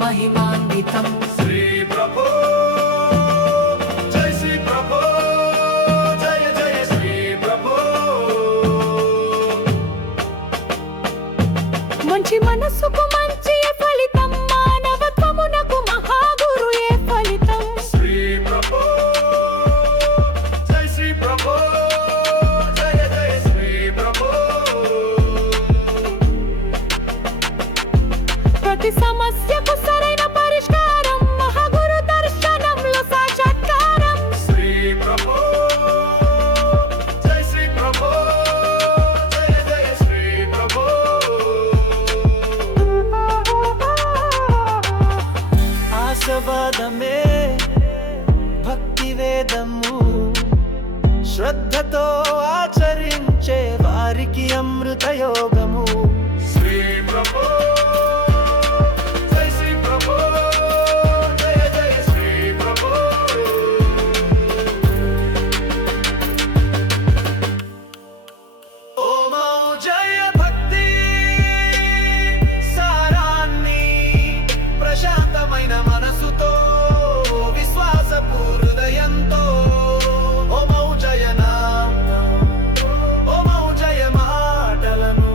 महिमान्वितं श्री प्रभो जय श्री प्रभो जय जय श्री प्रभो మంచి మనసుకు మంచి ఫలితం మానవత్వమునకు మహాగురుయే ఫలితం श्री प्रभो जय श्री प्रभो जय जय श्री प्रभो ప్రతి సమస్యకు సరైన పరిష్కారం మహాగురు దర్శనంలో సాక్షాత్కారం श्री प्रभो जय श्री प्रभो जय जय श्री प्रभो ఆశవాదమే భక్తి వేదము శ్రద్ధతో ఆచరించే వారికి అమృత యోగము श्री प्रभो जय श्री प्रभो जय जय श्री प्रभो ఓమౌ జయ భక్తి సారాన్ని ప్రశాంతమైన మనసుతో విశ్వాసపు హృదయంతో ఓమౌ జయ నామం ఓమౌ జయ మాటలను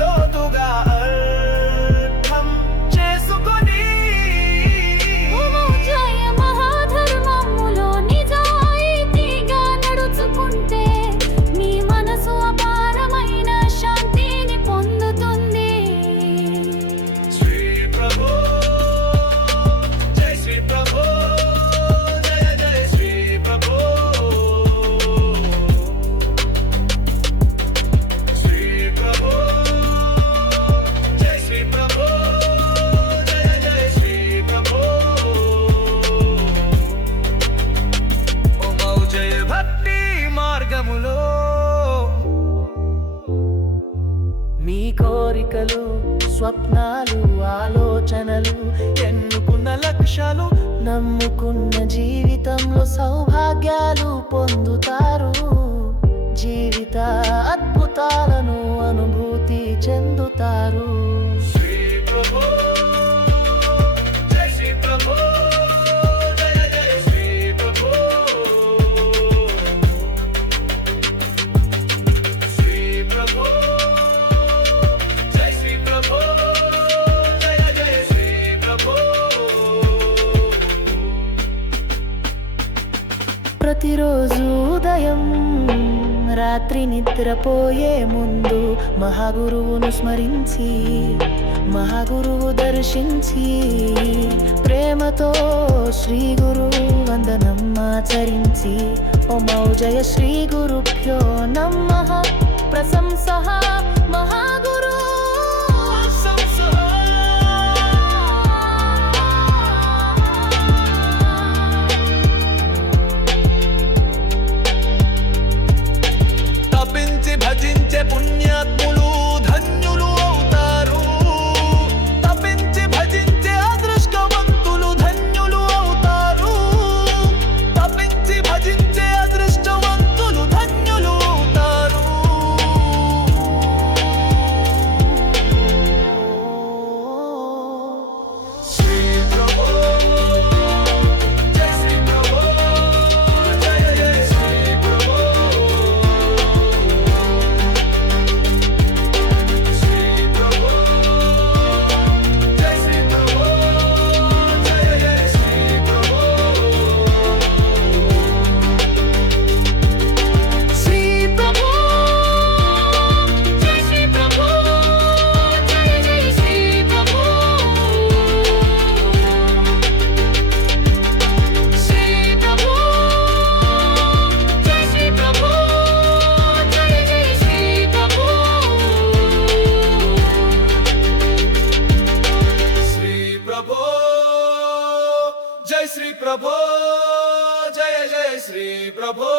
లోతుగా అర్థం చేసుకొని ఓమౌ జయ మహాధర్మములో నిజాయితీగా నడుచుకుంటే మీ మనసు అపారమైన శాంతిని పొందుతుంది श्री प्रभो जय श्री प्रभो जय जय श्री प्रभो श्री प्रभो जय श्री प्रभो जय जय श्री प्रभो ఓమౌ జయ భక్తి మార్గములో మీ కోరికలు స్వప్నాలు ఆలోచనలు ఎన్నుకున్న లక్ష్యాలు నమ్ముకున్న జీవితంలో సౌభాగ్యాలు పొందుతారు జీవిత అద్భుతాలను అనుభూతి చెందుతారు श्री प्रभो जय श्री प्रभो जय जय श्री प्रभो श्री प्रभो जय श्री प्रभो जय जय श्री प्रभो ప్రతిరోజు ఉదయం రాత్రి నిద్రపోయే ముందు మహాగురువును స్మరించి మహాగురువు దర్శించి ప్రేమతో శ్రీ గురు వందనం ఆచరించి ఓమౌ జయ శ్రీ గురుభ్యో నమః ప్రశంసః మహాగురు తపించి భజించే పుణ్యాత్ములు ధన్యులు అవుతారు తపించి భజించే అదృష్టవంతులు ధన్యులు అవుతారు తపించి భజించే అదృష్టవంతులు ధన్యులు అవుతారు श्री प्रभो जय श्री प्रभो जय जय श्री प्रभो श्री प्रभो जय श्री प्रभो जय जय श्री प्रभो శ్రీ ప్రభు జై శ్రీ ప్రభు జై జై శ్రీ ప్రభు శ్రీ ప్రభు జై శ్రీ ప్రభు జై జై శ్రీ ప్రభు श्री प्रभो जय श्री प्रभो जय जय श्री प्रभो